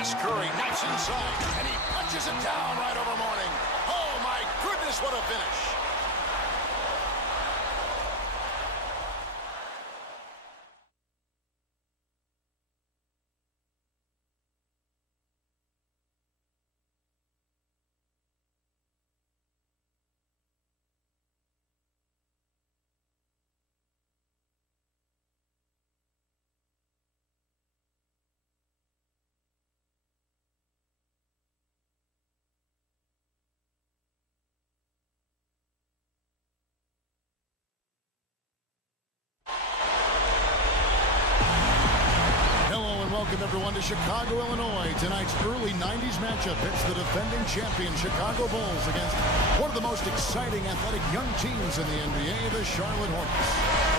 pass. Curry knifes inside, and he punches it down right over Mourning. Oh, my goodness, what a finish. Welcome, everyone, to Chicago, Illinois. Tonight's early 90s matchup hits the defending champion Chicago Bulls against one of the most exciting athletic young teams in the NBA, the Charlotte Hornets.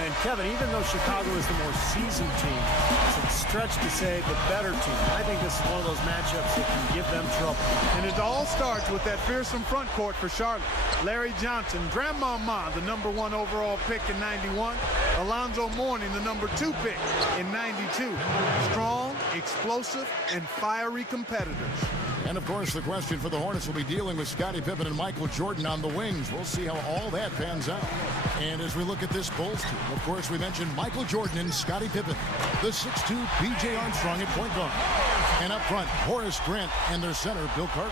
And, Kevin, even though Chicago is the more seasoned team, it's a stretch to say the better team. I think this is one of those matchups that can give them trouble. And it all starts with that fearsome front court for Charlotte. Larry Johnson, Grandmama, the #1 overall pick in '91. Alonzo Mourning, the #2 pick in '92. Strong, explosive, and fiery competitors. And, of course, the question for the Hornets will be dealing with Scottie Pippen and Michael Jordan on the wings. We'll see how all that pans out. And as we look at this Bulls team, of course, we mentioned Michael Jordan and Scottie Pippen, the 6'2" B.J. Armstrong at point guard. And up front, Horace Grant and their center, Bill Cartwright.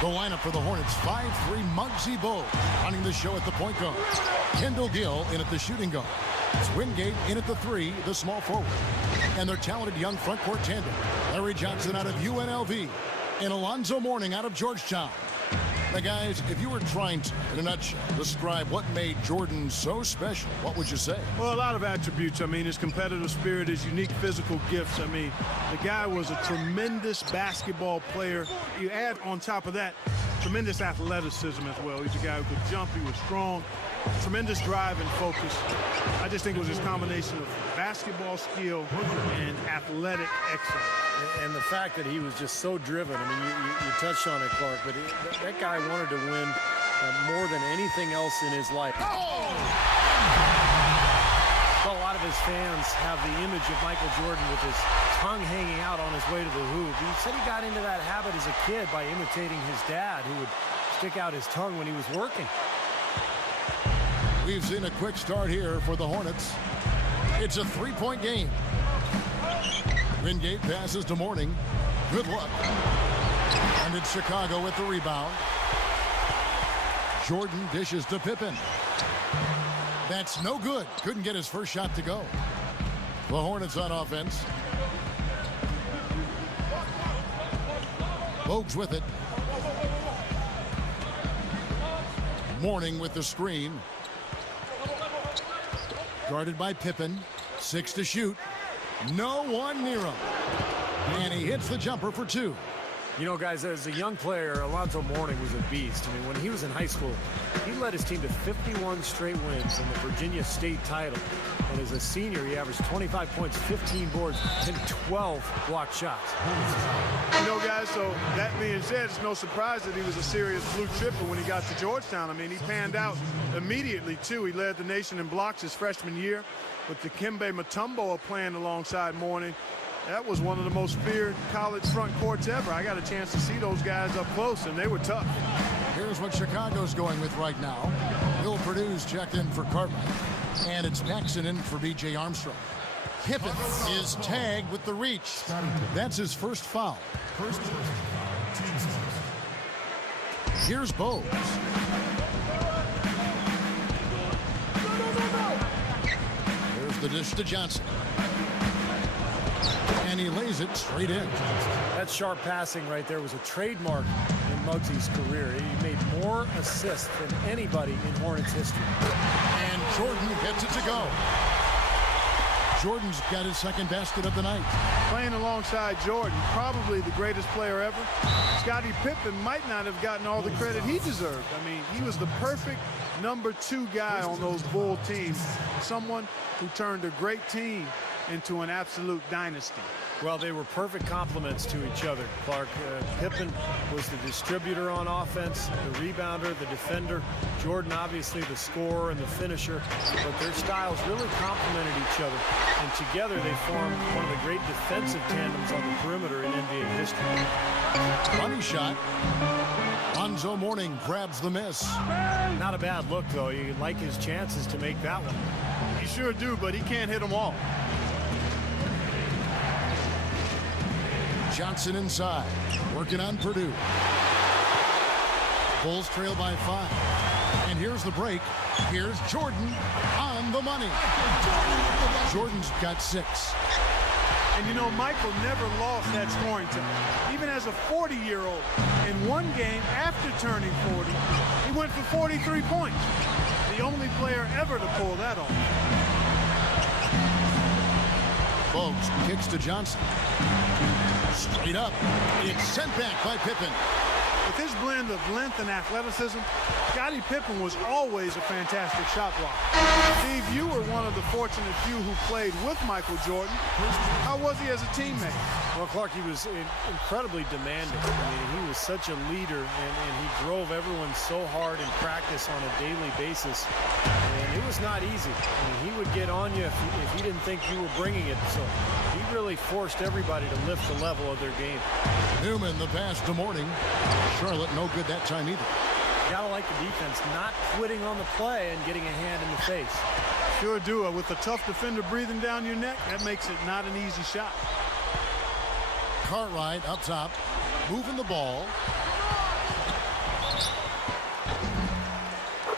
The lineup for the Hornets, 5'3" Muggsy Bogues running the show at the point guard. Kendall Gill in at the shooting guard. Wingate in at the 3, the small forward. And their talented young front court tandem, Larry Johnson out of UNLV and Alonzo Mourning out of Georgetown. Now, guys, if you were trying to, in a nutshell, describe what made Jordan so special, what would you say? Well, a lot of attributes. I mean, his competitive spirit, his unique physical gifts. I mean, the guy was a tremendous basketball player. You add on top of that, tremendous athleticism as well. He's a guy who could jump. He was strong. Tremendous drive and focus. I just think it was his combination of basketball skill and athletic excellence. And the fact that he was just so driven. I mean, you touched on it, Clark, but that guy wanted to win more than anything else in his life. Oh! Well, a lot of his fans have the image of Michael Jordan with his tongue hanging out on his way to the hoop. He said he got into that habit as a kid by imitating his dad, who would stick out his tongue when he was working. We've seen a quick start here for the Hornets. It's a 3-point game. Wingate passes to Mourning. Good luck. And it's Chicago with the rebound. Jordan dishes to Pippen. That's no good. Couldn't get his first shot to go. The Hornets on offense. Bogues with it. Mourning with the screen. Guarded by Pippen. 6 to shoot. No one near him. And he hits the jumper for 2. You know, guys, as a young player, Alonzo Mourning was a beast. I mean, when he was in high school, he led his team to 51 straight wins in the Virginia State title. And as a senior, he averaged 25 points, 15 boards, and 12 blocked shots. You know, guys, so that being said, it's no surprise that he was a serious blue chipper when he got to Georgetown. I mean, he panned out immediately, too. He led the nation in blocks his freshman year with Dikembe Mutombo playing alongside Mourning. That was one of the most feared college front courts ever. I got a chance to see those guys up close, and they were tough. Here's what Chicago's going with right now. Will Purdue's checked in for Cartwright, and it's Paxson in for B.J. Armstrong. Pippen is tagged with the reach. That's his first foul. Here's Bogues. There's the dish to Johnson. And he lays it straight in. That sharp passing right there was a trademark in Muggsy's career. He made more assists than anybody in Hornets history. And Jordan gets it to go. Jordan's got his second basket of the night. Playing alongside Jordan, probably the greatest player ever. Scottie Pippen might not have gotten all the credit he deserved. I mean, he was the perfect #2 guy on those Bull teams. Someone who turned a great team into an absolute dynasty. Well, they were perfect complements to each other, Clark. Pippen was the distributor on offense, the rebounder, the defender. Jordan, obviously, the scorer and the finisher. But their styles really complemented each other. And together, they formed one of the great defensive tandems on the perimeter in NBA history. history. Money shot. Lonzo Mourning grabs the miss. Not a bad look, though. You like his chances to make that one. You sure do, but he can't hit them all. Johnson inside, working on Purdue. Bulls trail by 5. And here's the break. Here's Jordan on the money. Jordan's got 6. And you know, Michael never lost that scoring time. Even as a 40-year-old, in one game after turning 40, he went for 43 points. The only player ever to pull that off. Bogues kicks to Johnson. Straight up. It's sent back by Pippen. With his blend of length and athleticism, Scottie Pippen was always a fantastic shot blocker. Steve, you were one of the fortunate few who played with Michael Jordan. How was he as a teammate? Well, Clark, he was incredibly demanding. I mean, he was such a leader, and he drove everyone so hard in practice on a daily basis. And it was not easy. I mean, he would get on you if he didn't think you were bringing it. So he really forced everybody to lift the level of their game. Newman, the pass to Mourning. Charlotte, no good that time either. You gotta like the defense not quitting on the play and getting a hand in the face. Sure do. With a tough defender breathing down your neck, that makes it not an easy shot. Cartwright up top, moving the ball.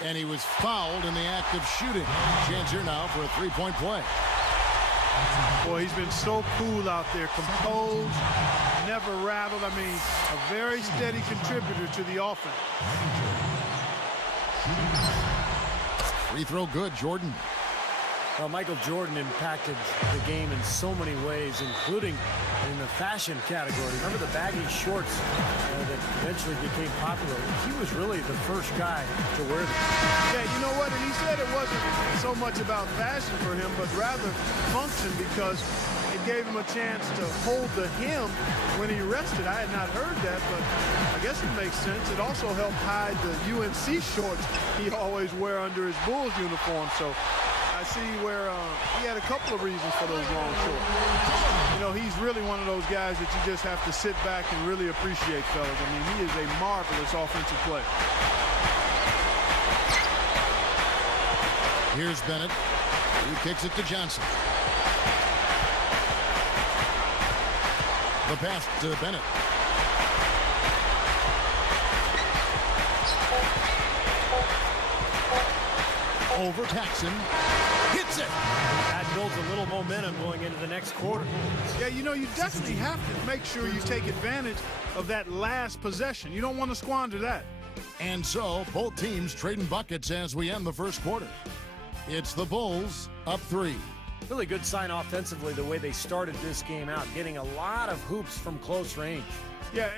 And he was fouled in the act of shooting. Chance here now for a three-point play. Boy, he's been so cool out there, composed, never rattled. I mean, a very steady contributor to the offense. Free throw good, Jordan. Well, Michael Jordan impacted the game in so many ways, including in the fashion category. Remember the baggy shorts that eventually became popular? He was really the first guy to wear them. Yeah, you know what? And he said it wasn't so much about fashion for him, but rather function, because it gave him a chance to hold the hem when he rested. I had not heard that, but I guess it makes sense. It also helped hide the UNC shorts he always wear under his Bulls uniform. So I see where he had a couple of reasons for those long shorts. You know, he's really one of those guys that you just have to sit back and really appreciate, fellas. I mean, he is a marvelous offensive player. Here's Bennett. He kicks it to Johnson. The pass to Bennett. Over Paxson. Hits it. That builds a little momentum going into the next quarter. Yeah, you know, you definitely have to make sure you take advantage of that last possession. You don't want to squander that. And so, both teams trading buckets as we end the first quarter. It's the Bulls up 3. Really good sign offensively the way they started this game out, getting a lot of hoops from close range. Yeah,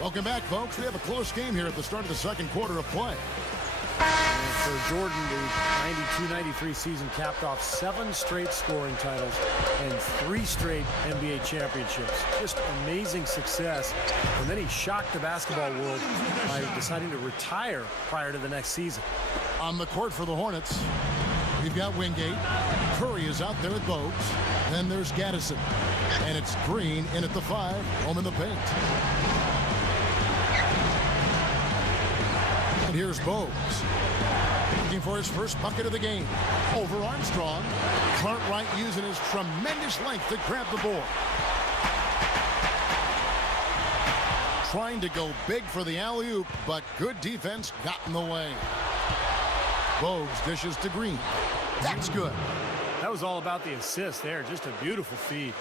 Welcome back, folks. We have a close game here at the start of the second quarter of play. And for Jordan, the 92-93 season capped off 7 straight scoring titles and 3 straight NBA championships. Just amazing success. And then he shocked the basketball world by deciding to retire prior to the next season. On the court for the Hornets, we've got Wingate. Curry is out there at Bogues. Then there's Gaddison. And it's Green in at the 5, home in the paint. And here's Bogues, looking for his first bucket of the game. Over Armstrong. Cartwright using his tremendous length to grab the board. Trying to go big for the alley-oop, but good defense got in the way. Bogues dishes to Green. That's good. That was all about the assist there. Just a beautiful feed.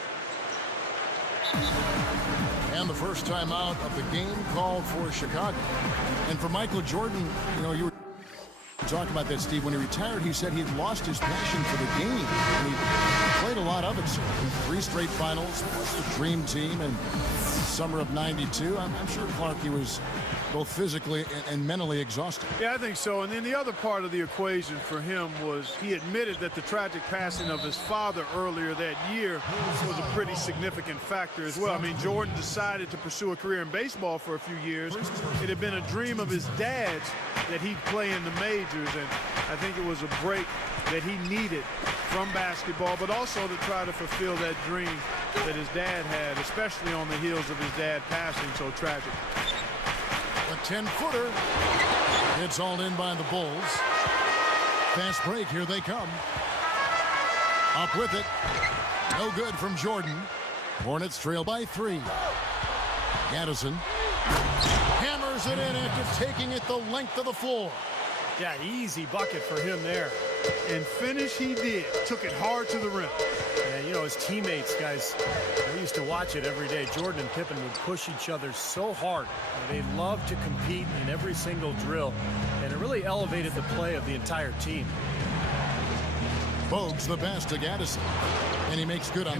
And the first time out of the game called for Chicago. And for Michael Jordan, you know, you were talking about that, Steve. When he retired, he said he'd lost his passion for the game. And he played a lot of it. So 3 straight finals, plus the Dream Team, and summer of '92. I'm sure, Clark, he was both physically and mentally exhausted. Yeah, I think so. And then the other part of the equation for him was he admitted that the tragic passing of his father earlier that year was a pretty significant factor as well. I mean, Jordan decided to pursue a career in baseball for a few years. It had been a dream of his dad's that he'd play in the majors, and I think it was a break that he needed from basketball, but also to try to fulfill that dream that his dad had, especially on the heels of his dad passing so tragic. A 10-footer. It's all in by the Bulls. Fast break. Here they come. Up with it. No good from Jordan. Hornets trail by 3. Gaddison hammers it in after taking it the length of the floor. Yeah, easy bucket for him there. And finish he did. Took it hard to the rim. And, you know, his teammates, guys, we used to watch it every day. Jordan and Pippen would push each other so hard. They loved to compete in every single drill, and it really elevated the play of the entire team. Bogues the pass to Gaddison, and he makes good on the